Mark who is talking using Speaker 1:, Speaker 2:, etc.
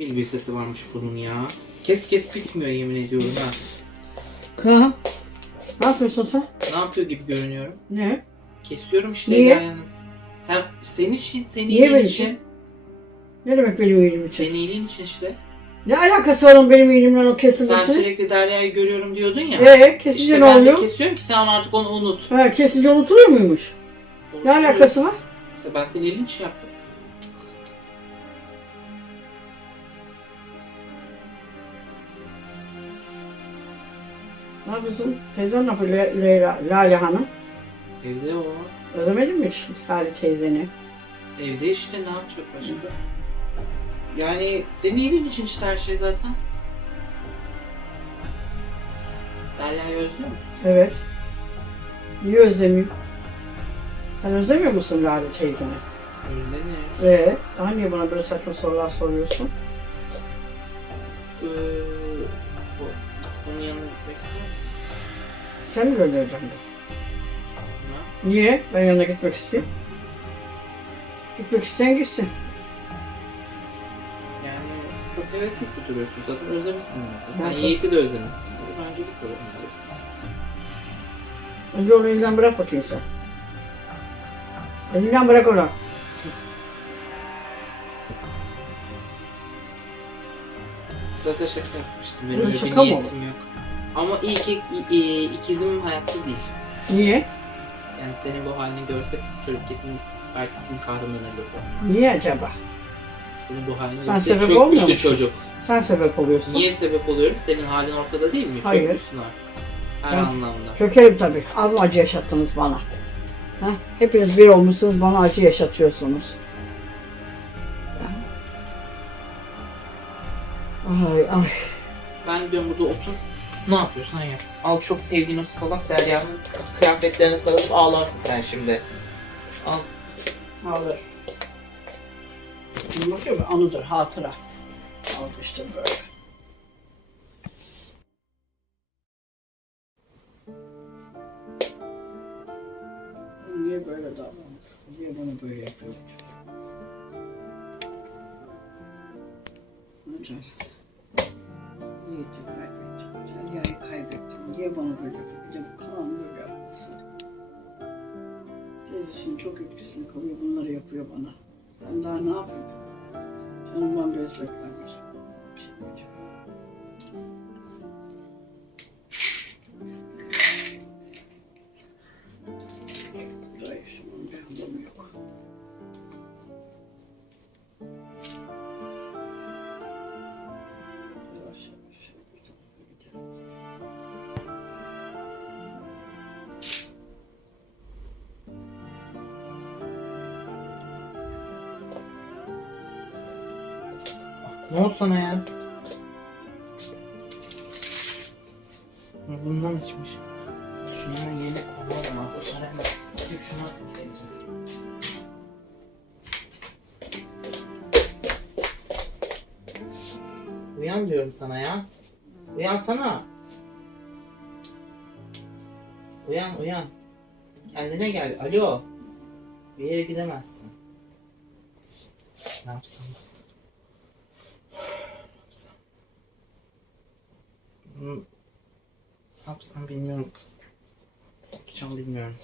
Speaker 1: Elbisesi varmış bunun ya. Kes kes bitmiyor yemin ediyorum ha.
Speaker 2: Kaan. Ne yapıyorsun sen?
Speaker 1: Ne yapıyor gibi görünüyorum.
Speaker 2: Ne?
Speaker 1: Kesiyorum işte
Speaker 2: Niye?
Speaker 1: yani. Sen senin için, senin
Speaker 2: Niye
Speaker 1: iyiliğin
Speaker 2: benim
Speaker 1: için.
Speaker 2: için? Ne demek benim iyiliğim için?
Speaker 1: Senin iyiliğin için işte.
Speaker 2: Ne alakası var onun benim iyiliğimle o
Speaker 1: Sen
Speaker 2: kesintisi?
Speaker 1: sürekli Derya'yı görüyorum diyordun ya.
Speaker 2: Ee, kesince
Speaker 1: işte
Speaker 2: ne
Speaker 1: ben
Speaker 2: oluyor?
Speaker 1: de kesiyorum ki sen artık onu unut.
Speaker 2: Ha, kesince unutuluyor muymuş? Ne
Speaker 1: Unutuyorsun.
Speaker 2: alakası var?
Speaker 1: İşte ben senin iyiliğin için yaptım.
Speaker 2: Ne yapıyorsun? Teyzen ne yapıyor Le- Leyla, Lale Hanım?
Speaker 1: Evde o.
Speaker 2: Özlemedin mi hiç Lale teyzeni?
Speaker 1: Evde işte ne yapacak başka? Yani senin iyiliğin için işte her şey zaten. Derya'yı özlüyor musun?
Speaker 2: Evet. Niye özlemiyor? Sen özlemiyor musun Lale teyzeni?
Speaker 1: Özlenir.
Speaker 2: Ee, daha niye bana böyle saçma sorular soruyorsun?
Speaker 1: Ee, onun yanına gitmek ister misin?
Speaker 2: Sen mi göndereceksin beni?
Speaker 1: Ha?
Speaker 2: Niye? Ben yanına gitmek isteyeyim. Gitmek isteyen gitsin.
Speaker 1: Yani çok hevesli duruyorsun. Zaten özlemişsin zaten. Sen. Yiğit'i de özlemişsin. Bence git oraya.
Speaker 2: Önce onu elinden bırak bakayım sen. Elinden bırak onu.
Speaker 1: Zaten şaka yapmıştım. Benim
Speaker 2: Öyle
Speaker 1: öyle bir
Speaker 2: şaka mı
Speaker 1: niyetim yok. Ama iyi ki i- i- ikizim hayatta değil.
Speaker 2: Niye?
Speaker 1: Yani senin bu halini görsek çocuk kesin ertesi gün kahrımlanırdı.
Speaker 2: Niye acaba?
Speaker 1: Senin bu halini
Speaker 2: Sen
Speaker 1: görsek
Speaker 2: sebep
Speaker 1: çökmüştü
Speaker 2: olmuyor musun?
Speaker 1: çocuk.
Speaker 2: Sen sebep oluyorsun.
Speaker 1: Niye sebep oluyorum? Senin halin ortada değil mi?
Speaker 2: Hayır.
Speaker 1: Çökmüşsün artık. Her
Speaker 2: Sen-
Speaker 1: anlamda.
Speaker 2: Çökerim tabii. Az mı acı yaşattınız bana? Ha? Hepiniz bir olmuşsunuz, bana acı yaşatıyorsunuz. Ay ay.
Speaker 1: Ben gidiyorum burada otur. Ne yapıyorsan yap. Al çok sevdiğin o salak Derya'nın kıyafetlerine sarılıp ağlarsın sen şimdi. Al.
Speaker 2: Alır. Bunu bakıyor mu? Anıdır, hatıra. Al işte böyle. Niye böyle davranıyorsun? Niye bana böyle yapıyor bu çocuk? Hacer. Yiğit'i kaybettim. Niye bana böyle bu Kaan böyle yapmasın. Teyzesinin çok etkisinde kalıyor. Bunları yapıyor bana. Ben daha ne yapayım? Canımdan bez beklenmiş.
Speaker 1: Ne oldu sana ya? Bundan içmiş. Şunların yerine koymam lazım. Sonra hemen gidip atayım. Uyan diyorum sana ya. Uyansana. Uyan uyan. Kendine gel. Alo. Bir yere gidemezsin. Ne yapsam? Ne yapsam bilmiyorum. Ne yapacağım bilmiyorum.